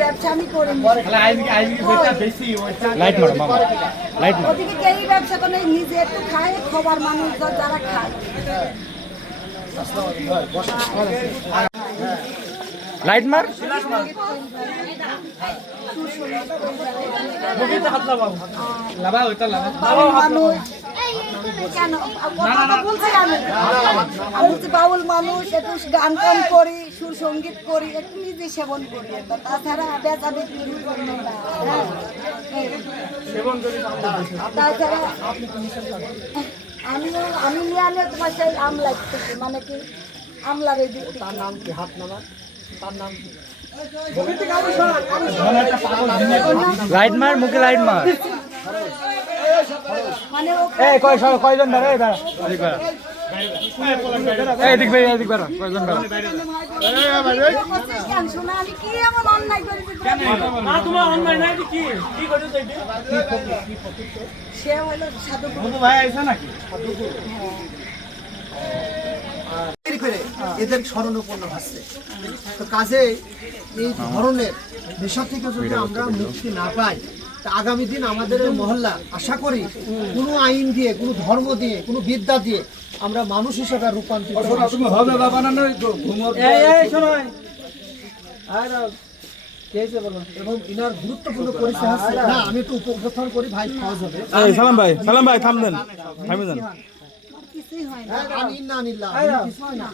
ব্যবসা আমি করি লাইট মারো মামা, লাইট মারো। ওদিকে কেউ ব্যবসা করে নিজে একটু খায়, খাবার মানুষ যারা খায়। লাইট মার। মানুষ কেন কথা বলছি আমি হচ্ছে বাউল মানুষ, একটু গান টান করি, সুর সঙ্গীত করি, একটু নিজে সেবন করি, তাছাড়া বেচা বিক্রি করি না। তাছাড়া আমি নিয়ে আনলে তোমার সেই আমলা থেকে, মানে কি আমলার এই দিক তার নাম কি হাত নামা, তার নাম কি লাইট মার, মুখে লাইট মার। মানে কয়জন ধরে এদিক ভাই, এদিক বেরো, কয়জন বেরো। শোনা আমি কি এমন অন্যায় করেছি, সে হলো সাধু ভাই আইসা নাকি? করে এদের স্মরণাপন্ন হচ্ছে। তো কাজে এই ধরনের নেশা থেকে যদি আমরা মুক্তি না পাই, তা আগামী দিন আমাদের এই মহল্লা আশা করি কোনো আইন দিয়ে, কোনো ধর্ম দিয়ে, কোনো বিদ্যা দিয়ে আমরা মানুষ হিসেবে রূপান্তরিত হবে বাবা না এবং ইনার গুরুত্বপূর্ণ পরিচয় আছে। না আমি একটু উপস্থাপন করি ভাই, সহজ হবে। সালাম ভাই থাম দেন, থামে দেন। কিছুই হয় না। আনিল্লাহ, আনিল্লাহ, কিছু হয় না।